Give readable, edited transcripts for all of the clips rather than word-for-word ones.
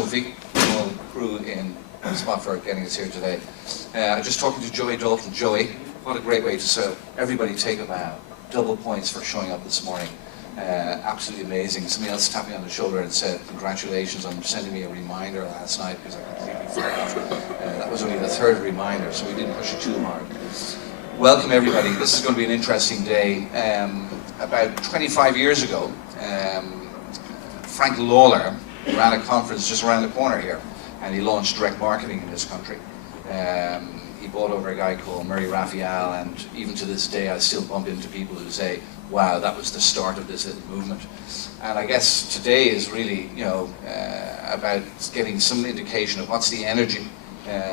Sophie, and all the crew in Spot for getting us here today. I'm just talking to Joey Dalton. Joey, what a great way to serve. Everybody take a bow. Double points for showing up this morning. Absolutely amazing. Somebody else tapped me on the shoulder and said, congratulations on sending me a reminder last night because I completely forgot. That was only the third reminder, so we didn't push it too hard. Welcome everybody. This is going to be an interesting day. About 25 years ago, Frank Lawler ran a conference just around the corner here, and he launched direct marketing in this country. He bought over a guy called Murray Raphael, and even to this day I still bump into people who say, wow, that was the start of this little movement. And I guess today is really, about getting some indication of what's the energy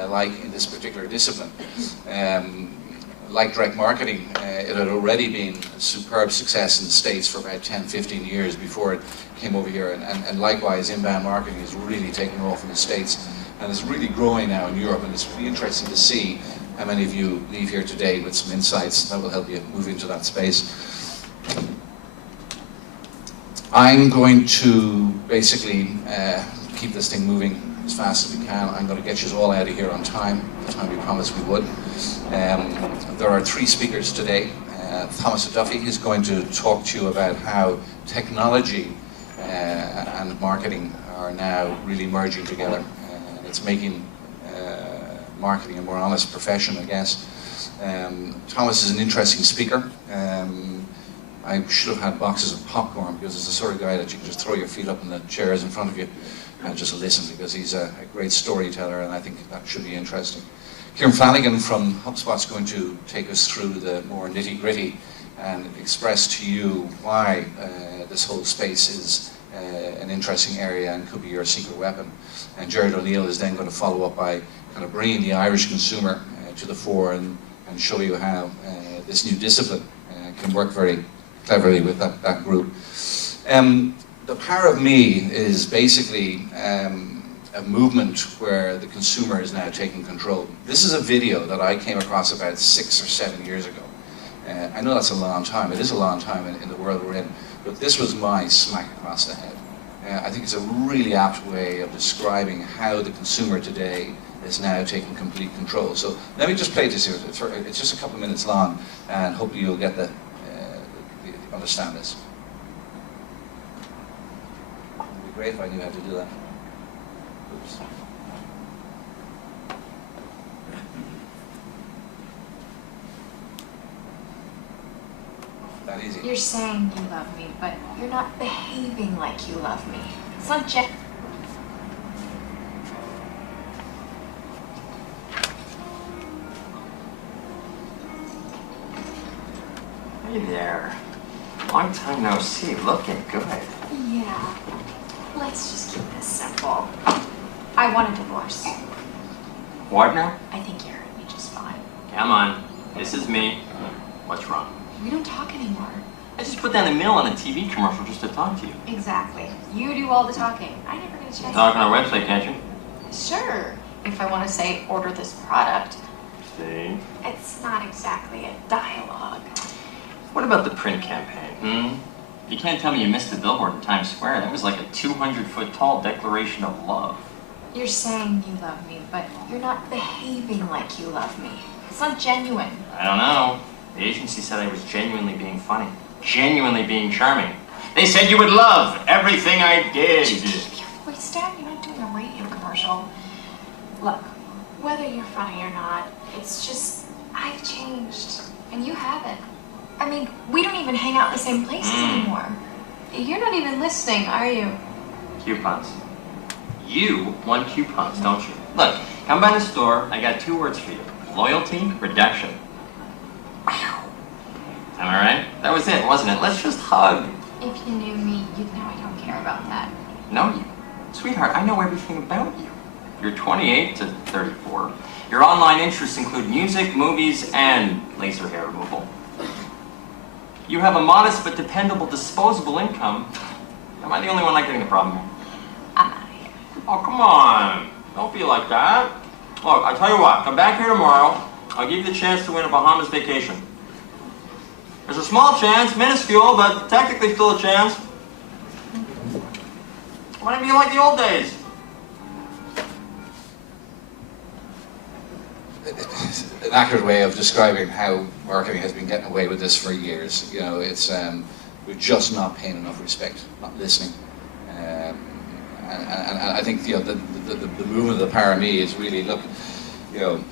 like in this particular discipline. Like direct marketing, it had already been a superb success in the States for about 10, 15 years before it came over here, and likewise inbound marketing is really taking off in the States, and it's really growing now in Europe, and it's really interesting to see how many of you leave here today with some insights that will help you move into that space. I'm going to basically keep this thing moving as fast as we can. I'm going to get you all out of here on time, the time we promised we would. There are three speakers today. Thomas Duffy is going to talk to you about how technology and marketing are now really merging together. It's making marketing a more honest profession, I guess. Thomas is an interesting speaker. I should have had boxes of popcorn because he's the sort of guy that you can just throw your feet up in the chairs in front of you and just listen, because he's a great storyteller, and I think that should be interesting. Kieran Flanagan from HubSpot is going to take us through the more nitty-gritty and express to you why this whole space is an interesting area and could be your secret weapon. And Jared O'Neill is then going to follow up by kind of bringing the Irish consumer to the fore and show you how this new discipline can work very cleverly with that group. The Power of Me is basically a movement where the consumer is now taking control. This is a video that I came across about 6 or 7 years ago. I know that's a long time. It is a long time in the world we're in, but this was my smack across the head. I think it's a really apt way of describing how the consumer today is now taking complete control. So let me just play this here. It's just a couple of minutes long, and hopefully you'll get understand this. It would be great if I knew how to do that. Oops. That easy. You're saying you love me, but you're not behaving like you love me. It's not Hey there. Long time no see. Looking good. Yeah. Let's just keep this simple. I want a divorce. What now? I think you heard me just fine. Come on. This is me. What's wrong? We don't talk anymore. I just put down a mill on a TV commercial just to talk to you. Exactly. You do all the talking. I never get a chance. Talk on our website, can't you? Sure. If I want to say, order this product. See? It's not exactly a dialogue. What about the print campaign, You can't tell me you missed the billboard in Times Square. That was like a 200-foot tall declaration of love. You're saying you love me, but you're not behaving like you love me. It's not genuine. I don't know. The agency said I was genuinely being funny. Genuinely being charming. They said you would love everything I did. Keep your voice down. You're not doing a radio commercial. Look, whether you're funny or not, it's just, I've changed. And you haven't. I mean, we don't even hang out in the same places anymore. You're not even listening, are you? Coupons. You want coupons, don't you? Look, come by the store. I got 2 words for you. Loyalty, redemption. Wow. Am I right? That was it, wasn't it? Let's just hug. If you knew me, you'd know I don't care about that. Know you? Sweetheart, I know everything about you. You're 28 to 34. Your online interests include music, movies, and laser hair removal. You have a modest but dependable disposable income. Am I the only one not getting the problem here? I'm out of here. Oh, come on. Don't be like that. Look, I'll tell you what. Come back here tomorrow. I'll give you the chance to win a Bahamas vacation. There's a small chance, minuscule, but technically still a chance. Why don't you like the old days? an accurate way of describing how marketing has been getting away with this for years. You know, it's we're just not paying enough respect, not listening. And I think, you know, the movement of the Power Me is really, look, you know,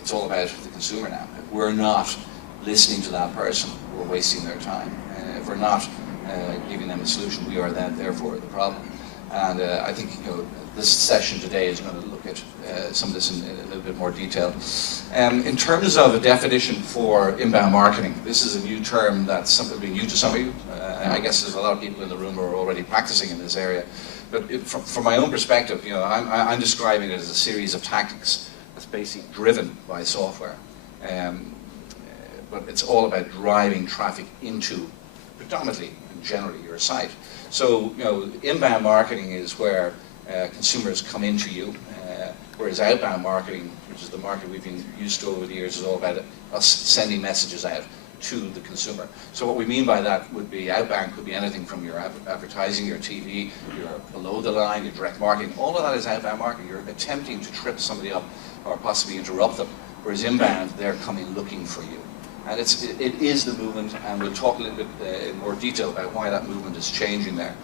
it's all about the consumer now. If we're not listening to that person, we're wasting their time. If we're not giving them a solution, we are then therefore the problem. And I think, you know, this session today is going to look at some of this in a little bit more detail. In terms of a definition for inbound marketing, this is a new term that's something new to some of you. I guess there's a lot of people in the room who are already practicing in this area. But from my own perspective, you know, I'm describing it as a series of tactics that's basically driven by software. But it's all about driving traffic into, predominantly and generally, your site. So, you know, inbound marketing is where consumers come into you, whereas outbound marketing, which is the market we've been used to over the years, is all about us sending messages out to the consumer. So what we mean by that would be outbound could be anything from your advertising, your TV, your below the line, your direct marketing. All of that is outbound marketing. You're attempting to trip somebody up or possibly interrupt them, whereas inbound, they're coming looking for you. And it is the movement, and we'll talk a little bit in more detail about why that movement is changing there.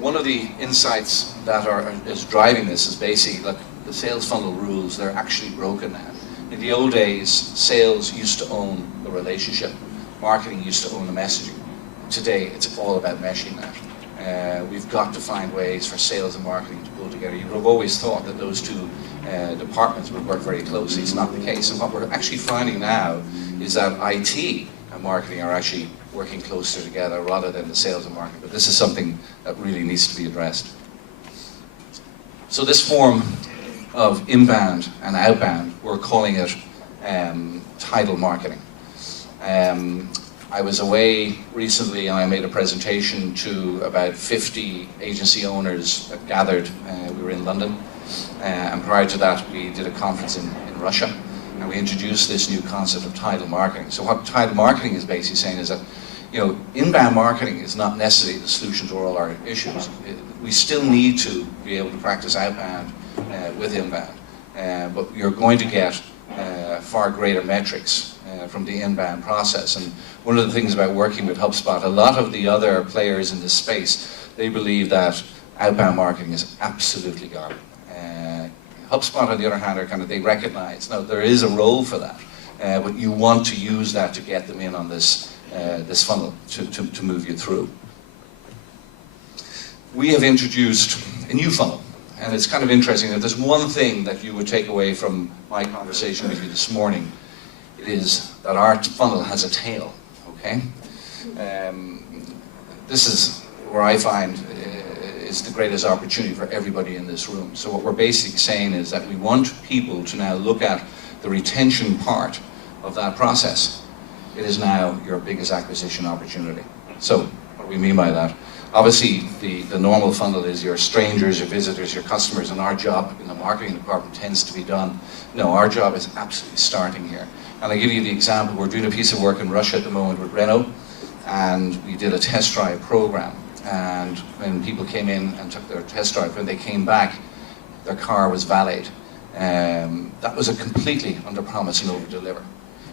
One of the insights that is driving this is basically, look, the sales funnel rules, they're actually broken now. In the old days, sales used to own the relationship. Marketing used to own the messaging. Today, it's all about meshing that. We've got to find ways for sales and marketing to pull together. You would have always thought that those two departments would work very closely. It's not the case. And what we're actually finding now is that IT and marketing are actually working closer together rather than the sales and marketing. But this is something that really needs to be addressed. So this form of inbound and outbound, we're calling it tidal marketing. I was away recently and I made a presentation to about 50 agency owners that gathered. We were in London, and prior to that we did a conference in Russia, and we introduced this new concept of tidal marketing. So what tidal marketing is basically saying is that, you know, inbound marketing is not necessarily the solution to all our issues. We still need to be able to practice outbound with inbound, but you're going to get far greater metrics from the inbound process. And one of the things about working with HubSpot, a lot of the other players in this space, they believe that outbound marketing is absolutely gone. HubSpot, on the other hand, they recognize, now there is a role for that, but you want to use that to get them in on this funnel to move you through. We have introduced a new funnel, and it's kind of interesting that there's one thing that you would take away from my conversation with you this morning. It is that our funnel has a tail, okay? This is where I find is the greatest opportunity for everybody in this room. So what we're basically saying is that we want people to now look at the retention part of that process. It is now your biggest acquisition opportunity. So what do we mean by that? Obviously, the normal funnel is your strangers, your visitors, your customers, and our job in the marketing department tends to be done. No, our job is absolutely starting here. And I'll give you the example. We're doing a piece of work in Russia at the moment with Renault, and we did a test drive program. And when people came in and took their test drive, when they came back, their car was valeted. That was a completely under promise and over deliver.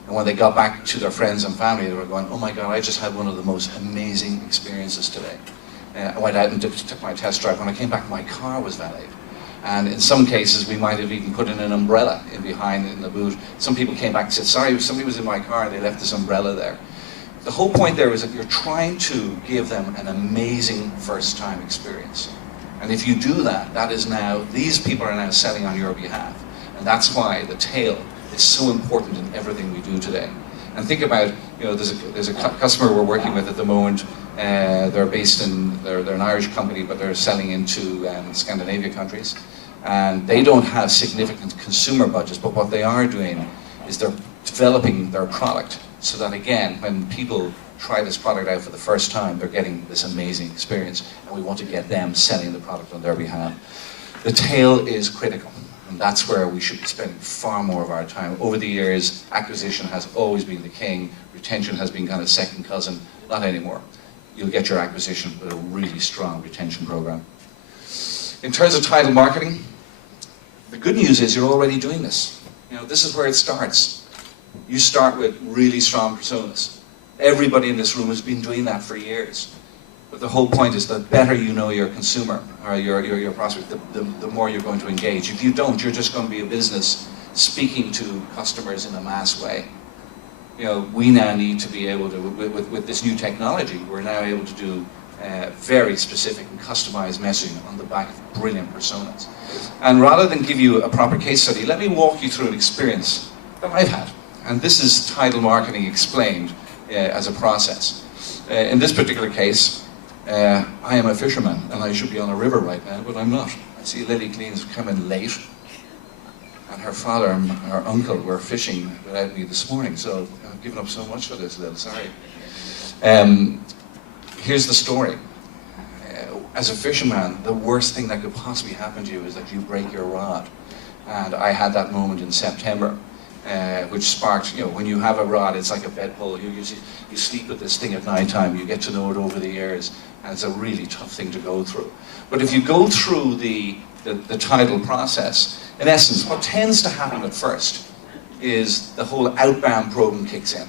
And when they got back to their friends and family, they were going, oh my God, I just had one of the most amazing experiences today. I went out and took my test drive. When I came back, my car was valeted. And in some cases, we might have even put in an umbrella in the boot. Some people came back and said, sorry, somebody was in my car and they left this umbrella there. The whole point there is that you're trying to give them an amazing first-time experience. And if you do that, that is now, these people are now selling on your behalf. And that's why the tail is so important in everything we do today. And think about, you know, there's a customer we're working with at the moment. They're based in, they're an Irish company, but they're selling into Scandinavia countries. And they don't have significant consumer budgets, but what they are doing is they're developing their product so that, again, when people try this product out for the first time, they're getting this amazing experience, and we want to get them selling the product on their behalf. The tail is critical, and that's where we should be spending far more of our time. Over the years, acquisition has always been the king, retention has been kind of second cousin, not anymore. You'll get your acquisition with a really strong retention program. In terms of tidal marketing, the good news is you're already doing this. You know, this is where it starts. You start with really strong personas. Everybody in this room has been doing that for years. But the whole point is that the better you know your consumer or your prospect, the more you're going to engage. If you don't, you're just going to be a business speaking to customers in a mass way. You know, we now need to be able to, with this new technology, we're now able to do very specific and customized messaging on the back of brilliant personas. And rather than give you a proper case study, let me walk you through an experience that I've had. And this is Tidal Marketing explained as a process. In this particular case, I am a fisherman and I should be on a river right now, but I'm not. I see Lily Killeen's coming late, and her father and her uncle were fishing without me this morning, so I've given up so much for this, Lil, sorry. Here's the story. As a fisherman, the worst thing that could possibly happen to you is that you break your rod. And I had that moment in September, which sparked, you know, when you have a rod, it's like a bedpoll. You sleep with this thing at night time, you get to know it over the years, and it's a really tough thing to go through. But if you go through the tidal process, in essence, what tends to happen at first is the whole outbound program kicks in.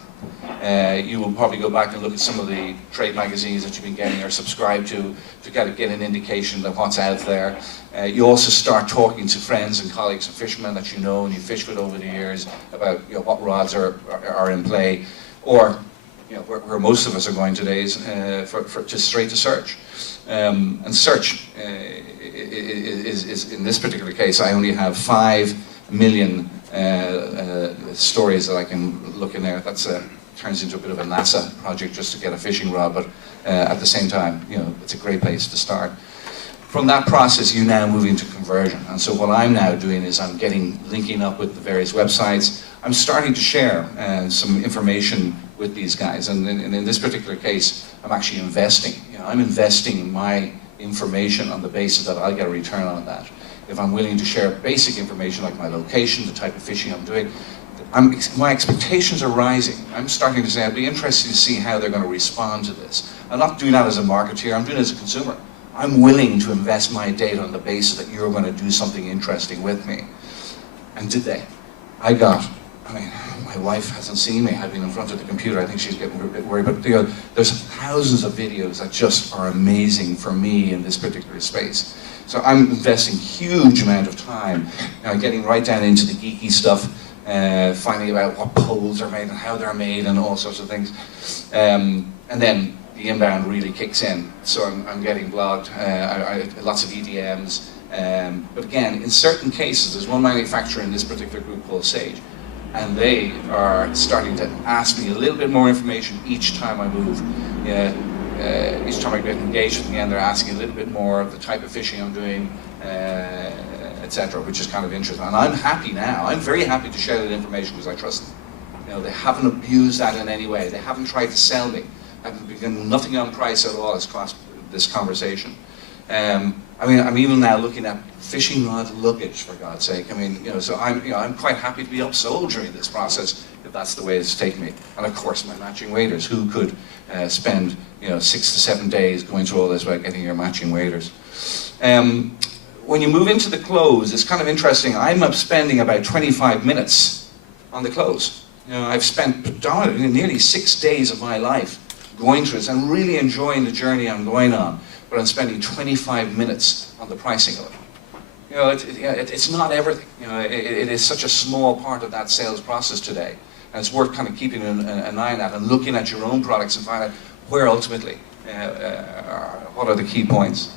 You will probably go back and look at some of the trade magazines that you've been getting or subscribed to get an indication of what's out there. You also start talking to friends and colleagues and fishermen that you know and you fished with over the years about, you know, what rods are in play, or, you know, where most of us are going today is just straight to search. And search is in this particular case, I only have 5 million stories that I can look in there. That's turns into a bit of a NASA project just to get a fishing rod, but at the same time, you know, it's a great place to start. From that process, you now move into conversion. And so what I'm now doing is I'm linking up with the various websites. I'm starting to share some information with these guys. And in this particular case, I'm actually investing. You know, I'm investing my information on the basis that I'll get a return on that. If I'm willing to share basic information like my location, the type of fishing I'm doing, my expectations are rising. I'm starting to say I'd be interested to see how they're going to respond to this. I'm not doing that as a marketeer, I'm doing it as a consumer. I'm willing to invest my data on the basis that you're going to do something interesting with me. And did they? I mean, my wife hasn't seen me. I've been in front of the computer. I think she's getting a bit worried. But, you know, there's thousands of videos that just are amazing for me in this particular space. So I'm investing huge amount of time, you know, getting right down into the geeky stuff, finding out what poles are made and how they're made and all sorts of things. And then the inbound really kicks in. So I'm getting blogged, lots of EDMs. But again, in certain cases, there's one manufacturer in this particular group called Sage, and they are starting to ask me a little bit more information each time I move. Each time I get engaged with them again, they're asking a little bit more of the type of fishing I'm doing, etc., which is kind of interesting. And I'm happy now. I'm very happy to share that information because I trust them. You know, they haven't abused that in any way. They haven't tried to sell me. I've begun nothing on price at all as this conversation. I mean, I'm even now looking at fishing rod luggage, for God's sake. I mean, you know, so I'm quite happy to be upsold during this process if that's the way it's taken me. And of course, my matching waders. Who could spend, you know, 6 to 7 days going through all this without getting your matching waders? When you move into the close, it's kind of interesting. I'm spending about 25 minutes on the close. You know, I've spent predominantly nearly 6 days of my life going through this and really enjoying the journey I'm going on. But I'm spending 25 minutes on the pricing of it. You know, it's not everything. You know, it is such a small part of that sales process today. And it's worth kind of keeping an eye on that and looking at your own products and find out where ultimately, what are the key points.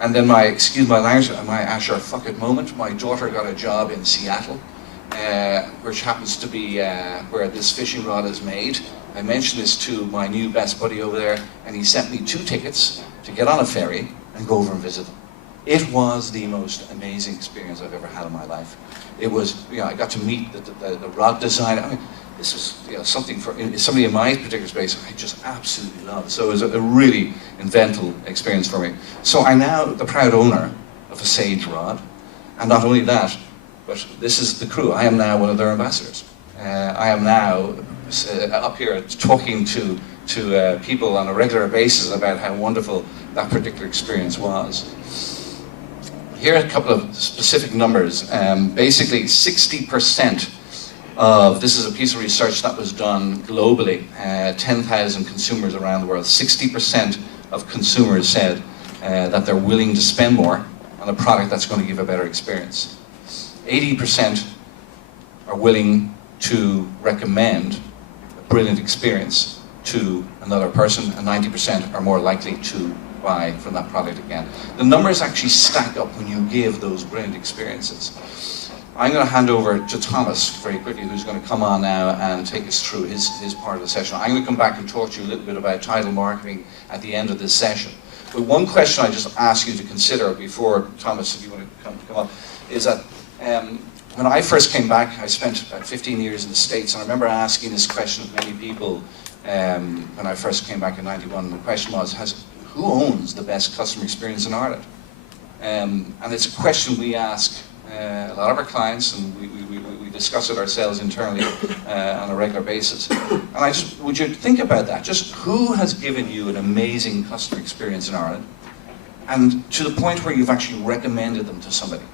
And then excuse my language, my Asher fuck it moment, my daughter got a job in Seattle, which happens to be where this fishing rod is made. I mentioned this to my new best buddy over there, and he sent me 2 tickets to get on a ferry and go over and visit them. It was the most amazing experience I've ever had in my life. It was, you know, I got to meet the rod designer. I mean, this was, you know, something for somebody in my particular space I just absolutely loved. So it was a really inventive experience for me. So I'm now the proud owner of a Sage rod, and not only that, but this is the crew. I am now one of their ambassadors. I am now up here talking to people on a regular basis about how wonderful that particular experience was. Here are a couple of specific numbers. Basically, 60% of, this is a piece of research that was done globally, 10,000 consumers around the world. 60% of consumers said that they're willing to spend more on a product that's going to give a better experience. 80% are willing to recommend a brilliant experience to another person, and 90% are more likely to buy from that product again. The numbers actually stack up when you give those brilliant experiences. I'm going to hand over to Thomas very quickly, who's going to come on now and take us through his part of the session. I'm going to come back and talk to you a little bit about Tidal Marketing at the end of this session. But one question I just ask you to consider before, Thomas, if you want to come up, is that when I first came back, I spent about 15 years in the States, and I remember asking this question of many people when I first came back in '91. The question was, who owns the best customer experience in Ireland? And it's a question we ask a lot of our clients, and we discuss it ourselves internally on a regular basis. And would you think about that? Just who has given you an amazing customer experience in Ireland, and to the point where you've actually recommended them to somebody?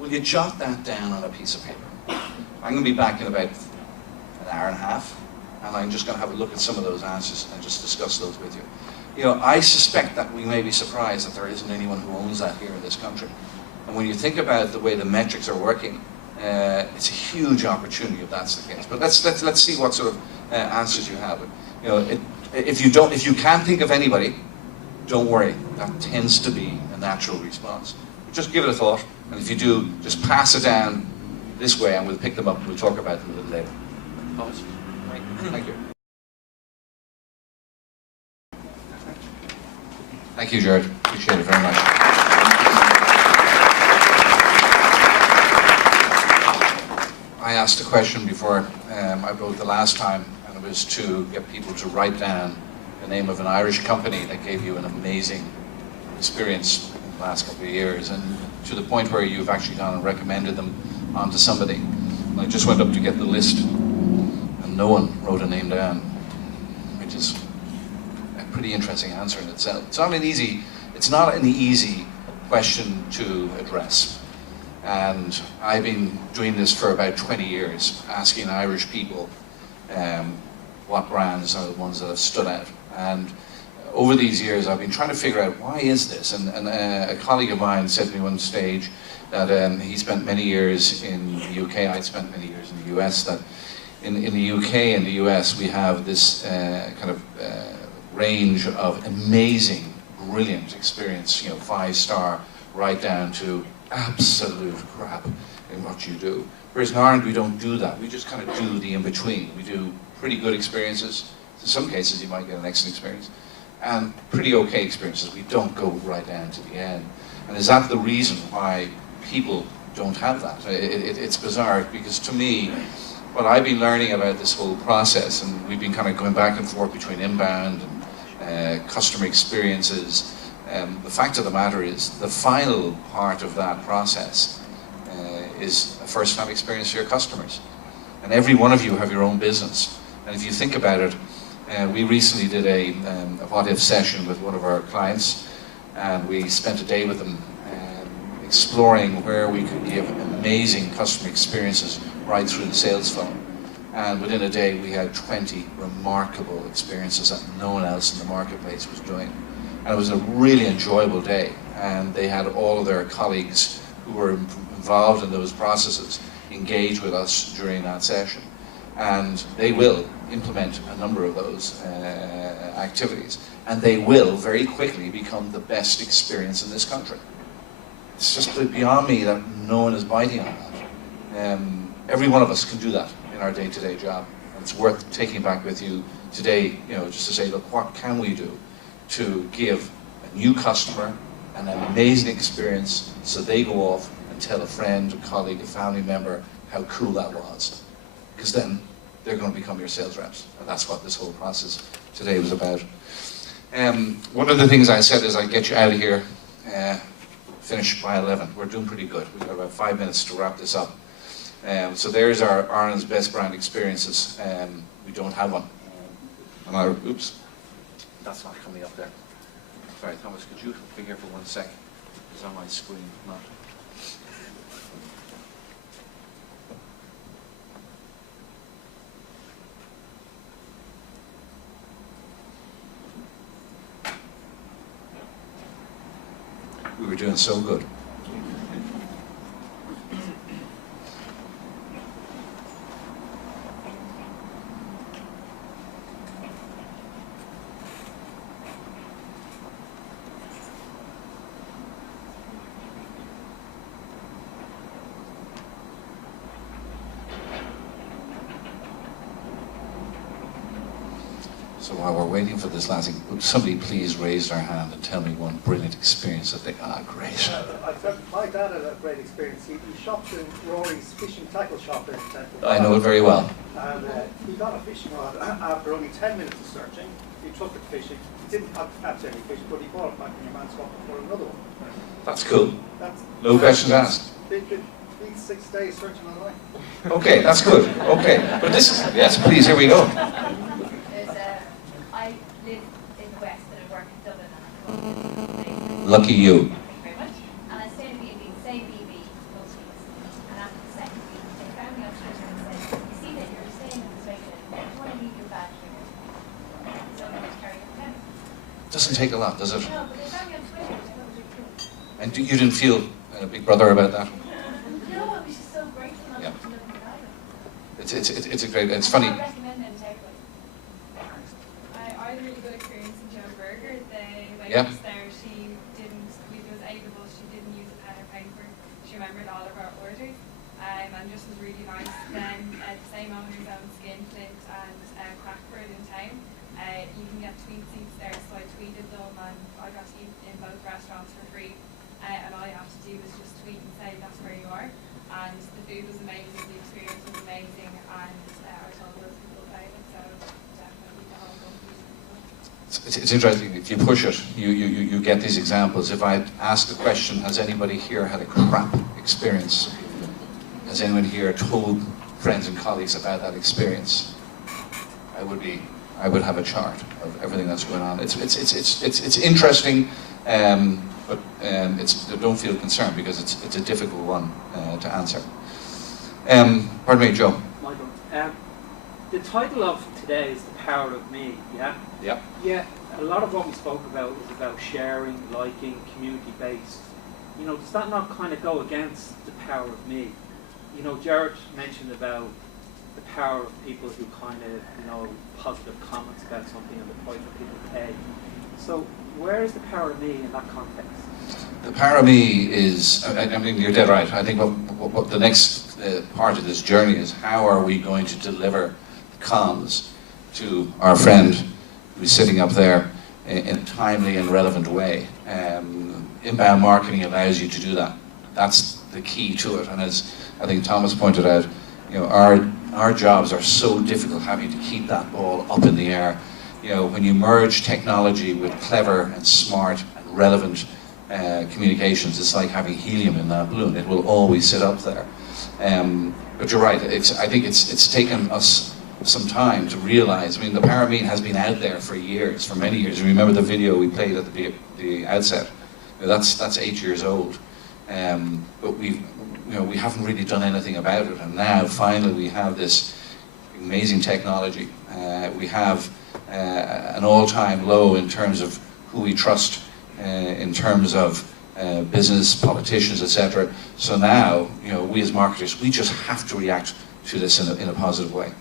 Will you jot that down on a piece of paper? I'm going to be back in about an hour and a half, and I'm just going to have a look at some of those answers and just discuss those with you. You know, I suspect that we may be surprised that there isn't anyone who owns that here in this country. And when you think about the way the metrics are working, it's a huge opportunity if that's the case. But let's see what sort of answers you have. You know, if you can't think of anybody, don't worry. That tends to be a natural response. Just give it a thought, and if you do, just pass it down this way, and we'll pick them up and we'll talk about them a little later. Thomas, thank you. Thank you, Jared. Appreciate it very much. I asked a question before I wrote the last time, and it was to get people to write down the name of an Irish company that gave you an amazing experience in the last couple of years, and to the point where you've actually gone and recommended them onto somebody. And I just went up to get the list, and no one wrote a name down, which is a pretty interesting answer in itself. It's not an easy question to address. And I've been doing this for about 20 years, asking Irish people what brands are the ones that have stood out. And over these years, I've been trying to figure out, why is this? And a colleague of mine said to me one stage that he spent many years in the UK, I'd spent many years in the US, that in the UK and the US, we have this kind of range of amazing, brilliant experience, you know, 5-star, right down to absolute crap in what you do. Whereas in Ireland, we don't do that. We just kind of do the in-between. We do pretty good experiences. In some cases, you might get an excellent experience, and pretty okay experiences. We don't go right down to the end. And is that the reason why people don't have that? It's bizarre, because to me, what I've been learning about this whole process, and we've been kind of going back and forth between inbound and customer experiences, the fact of the matter is, the final part of that process is a first-time experience for your customers. And every one of you have your own business. And if you think about it, we recently did a what-if session with one of our clients, and we spent a day with them exploring where we could give amazing customer experiences right through the sales funnel. And within a day, we had 20 remarkable experiences that no one else in the marketplace was doing. And it was a really enjoyable day, and they had all of their colleagues who were involved in those processes engage with us during that session. And they will implement a number of those activities, and they will very quickly become the best experience in this country. It's just beyond me that no one is biting on that. Every one of us can do that in our day-to-day job. And it's worth taking back with you today, you know, just to say, look, what can we do to give a new customer an amazing experience so they go off and tell a friend, a colleague, a family member how cool that was. Because then they're going to become your sales reps. And that's what this whole process today was about. One of the things I said is I'd get you out of here, finish by 11. We're doing pretty good. We've got about 5 minutes to wrap this up. So there's our Ireland's best brand experiences. We don't have one. Oops. That's not coming up there. Sorry, Thomas, could you be here for 1 sec? It's on my screen, not. were doing so good. So while we're waiting for this last thing, would somebody please raise their hand and tell me one brilliant experience that they, great. My dad had a great experience. He shopped in Rory's fishing tackle shop in Temple. I know it very well. And he got a fishing rod after only 10 minutes of searching. He took it fishing. He didn't catch any fish, but he brought it back in your man's shop for another one. That's cool. No questions asked. They could beat 6 days searching online. Okay, that's good. Okay, but this is, yes, please, here we go. I live in the West and I work in Dublin and Lucky you. Thank you very much. And I stay in B&B, same BB most weeks. And after the second week, they found me on Twitter and said, you see that you're staying in this regular, do you want to leave your badge here? So I'm going to carry it down. Doesn't take a lot, does it? No, but they found me on Twitter, which I thought was really cool. And you didn't feel big brother about that? No, I was just so grateful not Yeah. to live in Ireland. It's a great, it's funny. I recommend them to everyone. I had a really good experience in Joe Berger. The Yeah. waitress there, she didn't, it was able, she didn't use a pen or paper. She remembered all of our orders and just was really nice. Then the same owners own Skinflint and Crackford in town. You can get tweet seats there, so I tweeted them and I got to eat in both restaurants for free. And all you have to do is just tweet and say that's where you are. And the food was amazing, the experience was amazing, and I told those people about it, so definitely the whole company. It's interesting, if you push it, you get these examples. If I ask the question, has anybody here had a crap experience? Has anyone here told friends and colleagues about that experience? I would have a chart of everything that's going on. It's interesting, but don't feel concerned because it's a difficult one to answer. Pardon me, Joe. Michael, the title of today is The Power of Me, yeah? Yeah. Yeah, a lot of what we spoke about was about sharing, liking, community-based. You know, does that not kind of go against the power of me? You know, Jared mentioned about the power of people who kind of, you know, positive comments about something and the price that people pay. So where is the power of me in that context? The power of me is, I mean, you're dead right. I think what the next part of this journey is, how are we going to deliver comms to our friend who's sitting up there in a timely and relevant way. Inbound marketing allows you to do that. That's the key to it. And as I think Thomas pointed out, you know, our jobs are so difficult having to keep that ball up in the air. You know, when you merge technology with clever and smart and relevant communications, it's like having helium in that balloon. It will always sit up there. But you're right. I think it's taken us some time to realize. I mean, the power of me has been out there for years, for many years. You remember the video we played at the outset? You know, that's 8 years old. But we haven't really done anything about it. And now, finally, we have this amazing technology. We have an all-time low in terms of who we trust, in terms of business, politicians, etc. So now, you know, we as marketers, we just have to react to this in a positive way.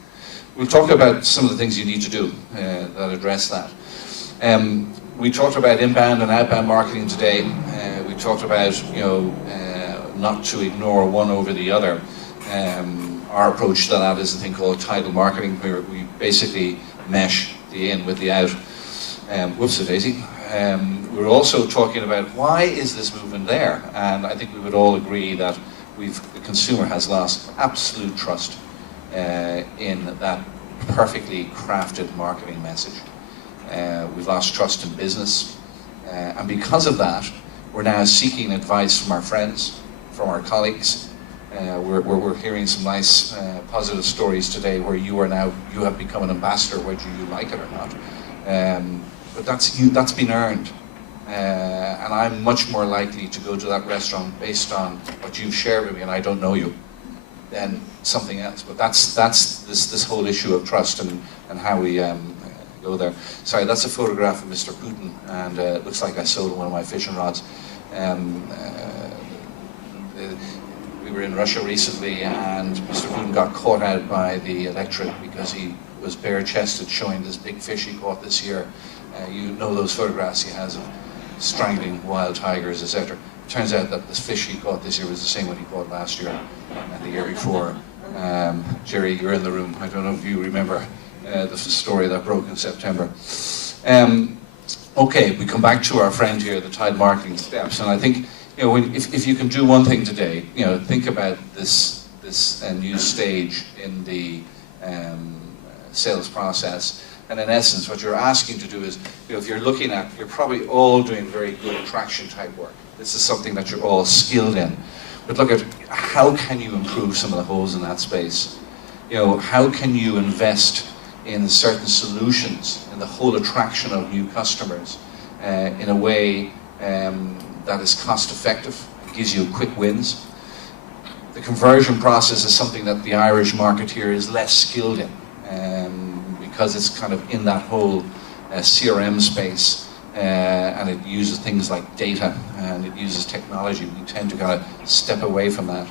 We'll talk about some of the things you need to do that address that. We talked about inbound and outbound marketing today. We talked about, you know, not to ignore one over the other. Our approach to that is a thing called Tidal Marketing, where we basically mesh the in with the out. Whoops-a-daisy. We're also talking about why is this movement there, and I think we would all agree that the consumer has lost absolute trust in that perfectly crafted marketing message. We've lost trust in business, and because of that, we're now seeking advice from our friends, from our colleagues. We're hearing some nice positive stories today where you have become an ambassador, whether you like it or not. But that's been earned, and I'm much more likely to go to that restaurant based on what you've shared with me, and I don't know you, than something else. But that's this whole issue of trust and how we go there. Sorry, that's a photograph of Mr. Putin, and it looks like I sold him one of my fishing rods. We were in Russia recently, and Mr. Putin got caught out by the electorate because he was bare-chested, showing this big fish he caught this year. You know those photographs he has of strangling wild tigers, etc. It turns out that this fish he caught this year was the same one he caught last year and the year before. Jerry, you're in the room. I don't know if you remember the story that broke in September. Okay, we come back to our friend here, the Tidal Marketing steps, and I think, you know, if you can do one thing today, you know, think about this new stage in the sales process. And in essence, what you're asking to do is, you know, if you're looking at, you're probably all doing very good attraction type work. This is something that you're all skilled in. But look at how can you improve some of the holes in that space? You know, how can you invest in certain solutions in the whole attraction of new customers in a way that is cost effective, gives you quick wins. The conversion process is something that the Irish marketeer is less skilled in because it's kind of in that whole CRM space and it uses things like data and it uses technology. We tend to kind of step away from that.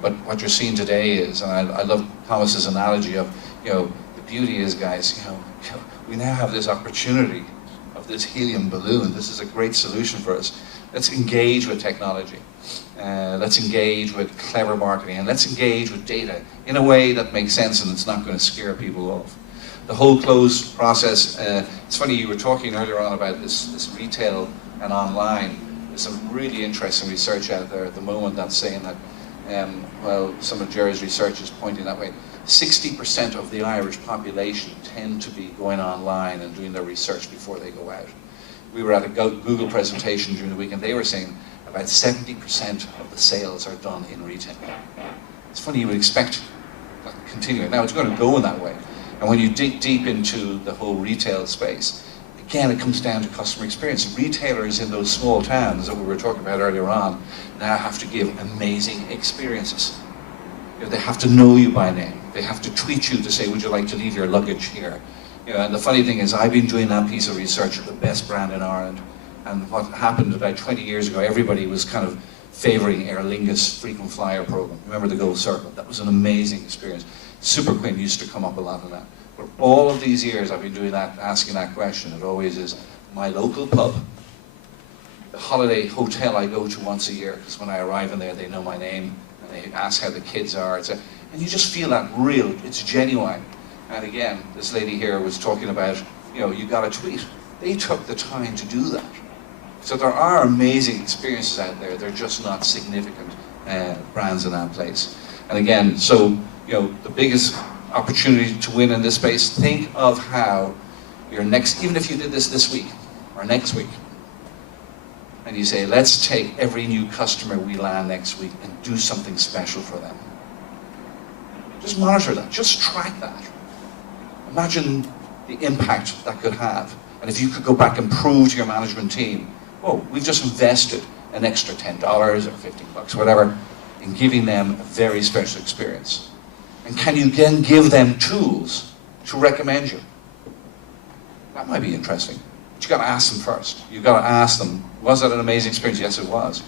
But what you're seeing today is, and I love Thomas's analogy of, you know, the beauty is, guys, you know, we now have this opportunity of this helium balloon. This is a great solution for us. Let's engage with technology. Let's engage with clever marketing, and let's engage with data in a way that makes sense and it's not going to scare people off. The whole close process, it's funny, you were talking earlier on about this retail and online. There's some really interesting research out there at the moment that's saying that, well, some of Jerry's research is pointing that way. 60% of the Irish population tend to be going online and doing their research before they go out. We were at a Google presentation during the week and they were saying about 70% of the sales are done in retail. It's funny, you would expect that to continue. Now it's going to go in that way. And when you dig deep into the whole retail space, again, it comes down to customer experience. Retailers in those small towns that we were talking about earlier on now have to give amazing experiences. You know, they have to know you by name. They have to tweet you to say, would you like to leave your luggage here? You know, and the funny thing is, I've been doing that piece of research at the best brand in Ireland. And what happened about 20 years ago, everybody was kind of favouring Aer Lingus frequent flyer program. Remember the Gold Circle? That was an amazing experience. Super Quinn used to come up a lot of that. But all of these years I've been doing that, asking that question. It always is my local pub, the holiday hotel I go to once a year, because when I arrive in there, they know my name, and they ask how the kids are, etc. And you just feel that real, it's genuine. And again, this lady here was talking about, you know, you got a tweet. They took the time to do that. So there are amazing experiences out there. They're just not significant brands in that place. And again, so, you know, the biggest opportunity to win in this space, think of how your next, even if you did this week or next week, and you say, let's take every new customer we land next week and do something special for them. Just monitor that, just track that. Imagine the impact that could have. And if you could go back and prove to your management team, oh, we've just invested an extra $10 or $50, whatever, in giving them a very special experience. And can you then give them tools to recommend you? That might be interesting. But you got to ask them first. You got to ask them, was that an amazing experience? Yes, it was.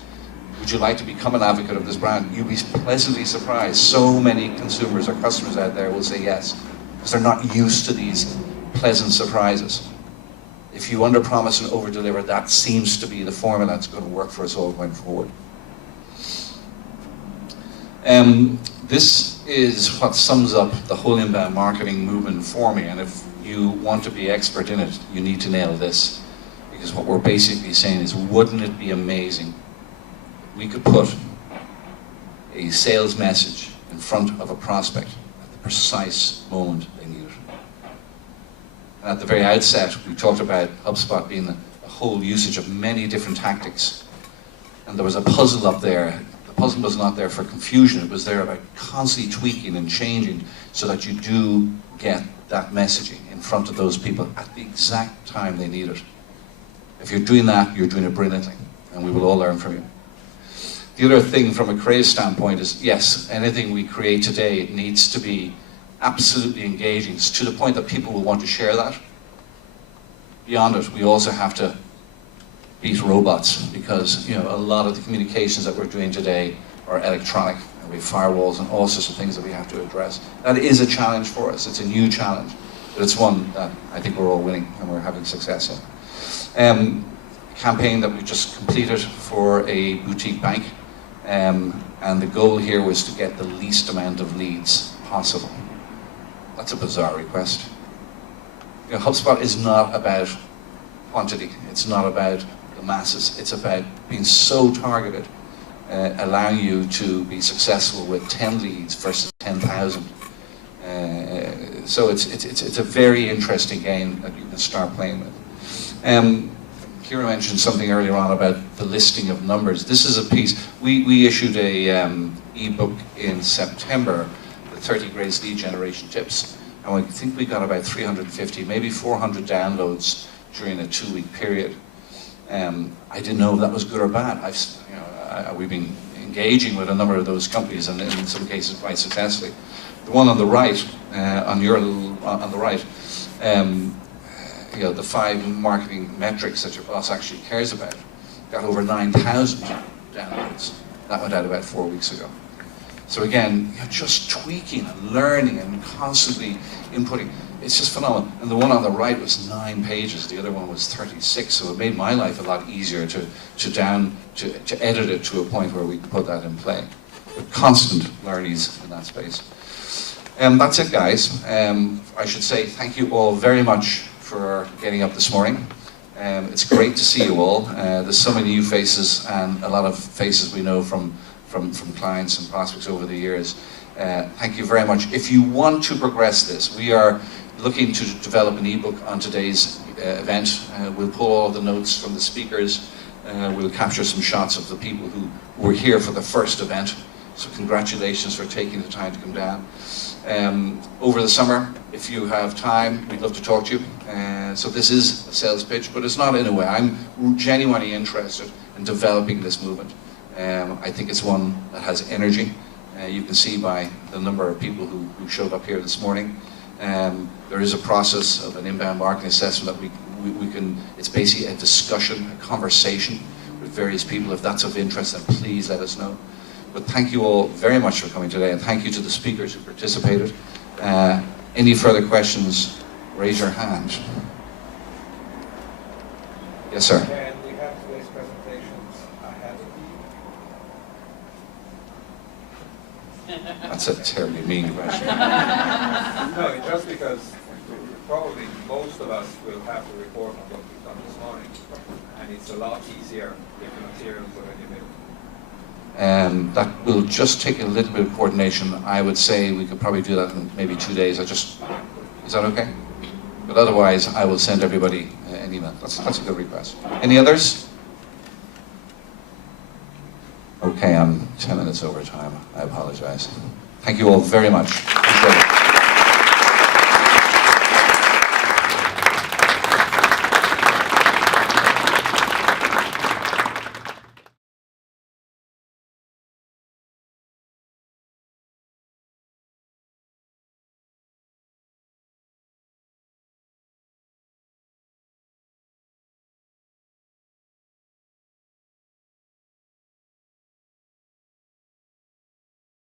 Would you like to become an advocate of this brand? You'll be pleasantly surprised. So many consumers or customers out there will say yes, because they're not used to these pleasant surprises. If you underpromise and overdeliver, that seems to be the formula that's going to work for us all going forward. This is what sums up the whole inbound marketing movement for me, and if you want to be expert in it, you need to nail this, because what we're basically saying is, wouldn't it be amazing if we could put a sales message in front of a prospect at the precise moment they need it. And at the very outset, we talked about HubSpot being a whole usage of many different tactics, and there was a puzzle up there. The puzzle was not there for confusion, it was there about constantly tweaking and changing so that you do get that messaging in front of those people at the exact time they need it. If you're doing that, you're doing it brilliantly, and we will all learn from you. The other thing from a creative standpoint is, yes, anything we create today needs to be absolutely engaging to the point that people will want to share that. Beyond it, we also have to beat robots, because a lot of the communications that we're doing today are electronic, and we have firewalls and all sorts of things that we have to address. That is a challenge for us. It's a new challenge, but it's one that I think we're all winning and we're having success in. Campaign that we just completed for a boutique bank, and the goal here was to get the least amount of leads possible. That's a bizarre request. HubSpot is not about quantity. It's not about the masses. It's about being so targeted, allowing you to be successful with 10 leads versus 10,000. So it's a very interesting game that you can start playing with. Kira mentioned something earlier on about the listing of numbers. This is a piece, we issued a ebook in September, the 30 Greatest Lead Generation Tips, and I think we got about 350, maybe 400 downloads during a 2-week period. I didn't know if that was good or bad. We've been engaging with a number of those companies, and in some cases quite successfully. The one on the right, on the right, the 5 marketing metrics that your boss actually cares about, got over 9,000 downloads. That went out about 4 weeks ago. So again, you're just tweaking and learning and constantly inputting. It's just phenomenal. And the one on the right was 9 pages. The other one was 36. So it made my life a lot easier to edit it to a point where we can put that in play. But constant learnings in that space. That's it, guys. I should say thank you all very much for getting up this morning. It's great to see you all. There's so many new faces and a lot of faces we know from clients and prospects over the years. Thank you very much. If you want to progress this, we are looking to develop an ebook on today's event. We'll pull all the notes from the speakers. We'll capture some shots of the people who were here for the first event. So congratulations for taking the time to come down. Over the summer, if you have time, we'd love to talk to you. So this is a sales pitch, but it's not in a way. I'm genuinely interested in developing this movement. I think it's one that has energy. You can see by the number of people who showed up here this morning. There is a process of an inbound marketing assessment that we can, it's basically a discussion, a conversation with various people. If that's of interest, then please let us know. But thank you all very much for coming today, and thank you to the speakers who participated. Any further questions, raise your hand. Yes, sir. Can we have today's presentations ahead of you? That's a terribly mean question. No, just because probably most of us will have to report on what we've done this morning, and it's a lot easier if the materials are already available. That will just take a little bit of coordination. I would say we could probably do that in maybe 2 days. Is that okay? But otherwise, I will send everybody an email. That's a good request. Any others? Okay, I'm 10 minutes over time. I apologize. Thank you all very much. Appreciate it.